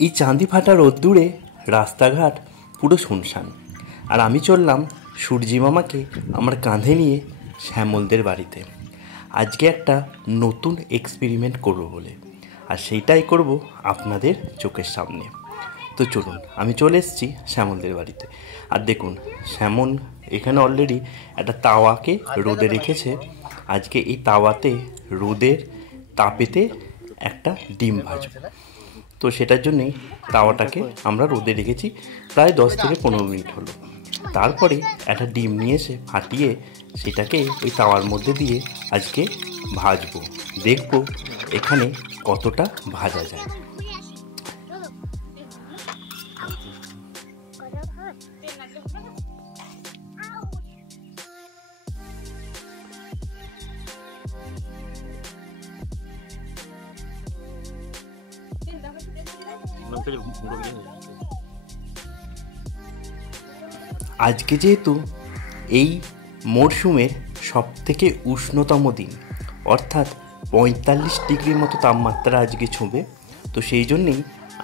এই চাঁদি ফাটা রোদ্দুরে রাস্তাঘাট পুরো শুনশান, আর আমি চললাম সূর্যি মামাকে আমার কাঁধে নিয়ে শ্যামলদের বাড়িতে। আজকে একটা নতুন এক্সপেরিমেন্ট করব বলে, আর সেইটাই করব আপনাদের চোখের সামনে। তো চলুন, আমি চলে এসেছি শ্যামলদের বাড়িতে। আর দেখুন, শ্যামল এখানে অলরেডি একটা তাওয়াকে রোদে রেখেছে। আজকে এই তাওয়াতে রোদের তাপেতে একটা ডিম ভাজবো। তো সেটার জন্যেই তাওয়াটাকে আমরা রোদে রেখেছি প্রায় 10 থেকে 15 মিনিট হলো। তারপরে একটা ডিম নিয়ে এসে ফাটিয়ে সেটাকে ওই তাওয়ার মধ্যে দিয়ে আজকে ভাজবো। দেখবো এখানে কতটা ভাজা যায়। আজকে যেহেতু এই মরশুমের সবথেকে উষ্ণতম দিন, অর্থাৎ 45 ডিগ্রির মতো তাপমাত্রা আজকে ছুঁবে, তো সেই জন্যেই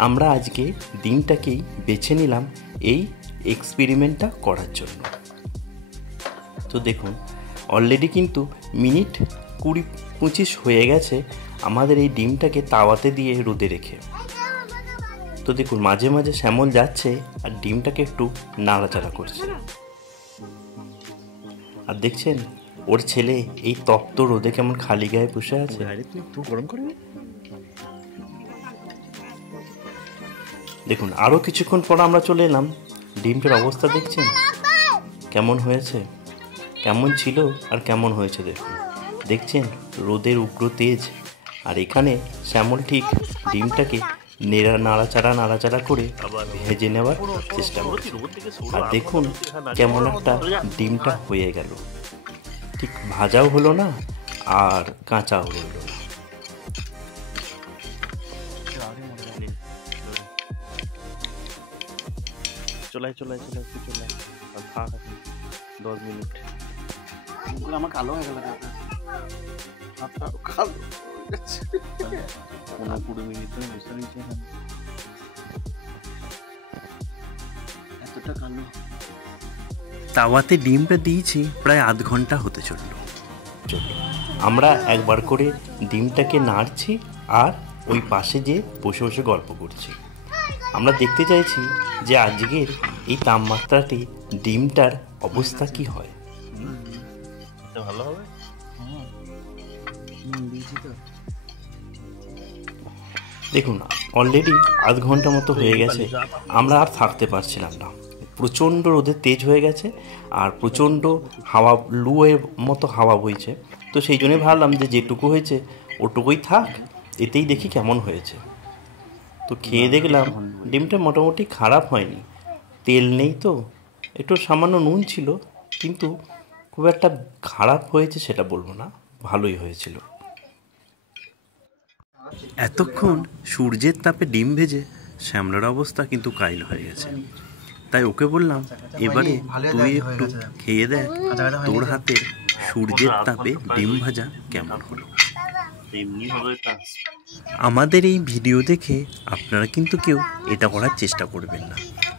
আমরা আজকে দিনটাকেই বেছে নিলাম এই এক্সপেরিমেন্টটা করার জন্য। তো দেখুন, অলরেডি কিন্তু মিনিট 20-25 হয়ে গেছে আমাদের এই ডিমটাকে তাওয়াতে দিয়ে রোদে রেখে। তো দেখুন, মাঝে মাঝে শ্যামল যাচ্ছে আর ডিমটাকে একটু নাড়াচাড়া করছে। আর দেখছেন ওর ছেলে এই তপ্ত রোদে কেমন খালি গায়ে বসে আছে। দেখুন, আরও কিছুক্ষণ পর আমরা চলে এলাম। ডিমটার অবস্থা দেখছেন কেমন হয়েছে, কেমন ছিল আর কেমন হয়েছে। দেখছেন রোদের উগ্র তেজ, আর এখানে শ্যামল ঠিক ডিমটাকে নাড়াচাড়া করে ভেজে নেওয়ার চেষ্টা করছে। আর দেখুন কেমন একটা ডিমটা হয়ে গেল, ঠিক ভাজাও হলো না আর কাঁচাও হলো না। চলাই 10 মিনিট। আমার কালো হয়ে গেল, 20 মিনিট বসে রয়েছে এতটা কালো। তাওয়াতে ডিমটা দিয়েছি প্রায় আধ ঘন্টা হতে চললো। আমরা একবার করে ডিমটাকে নাড়ছি আর ওই পাশে যে বসে বসে গল্প করছি। আমরা দেখতে চাইছি যে আজকের এই তাপমাত্রাতে ডিমটার অবস্থা কি হয়। ভালো হবে। দেখুন, অলরেডি আধ ঘন্টা মতো হয়ে গেছে, আমরা আর থাকতে পারছিলাম না। প্রচণ্ড রোদের তেজ হয়ে গেছে আর প্রচণ্ড হাওয়া, লুয়ের মতো হাওয়া বইছে। তো সেই জন্যে ভাবলাম যে যেটুকু হয়েছে ওটুকুই থাক, এতেই দেখি কেমন হয়েছে। তো খেয়ে দেখলাম ডিমটা মোটামুটি খারাপ হয়নি। তেল নেই তো, একটু সামান্য নুন ছিল, কিন্তু খুব একটা খারাপ হয়েছে সেটা বলবো না, ভালোই হয়েছিল। এতক্ষণ সূর্যের তাপে ডিম ভেজে শ্যামলার অবস্থা কিন্তু কাইল হয়ে গেছে। তাই ওকে বললাম, এবারে তুই একটু খেয়ে দেখ তোর হাতের সূর্যের তাপে ডিম ভাজা কেমন হলো। আমাদের এই ভিডিও দেখে আপনারা কিন্তু কেউ এটা করার চেষ্টা করবেন না।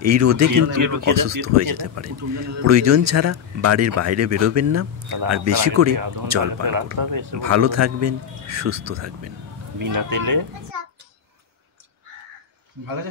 এই রোদে কিন্তু অসুস্থ হয়ে যেতে পারে। প্রয়োজন ছাড়া বাড়ির বাইরে বেরোবেন না, আর বেশি করে জল পান করুন। ভালো থাকবেন, সুস্থ থাকবেন। বিনা তেলে ভালো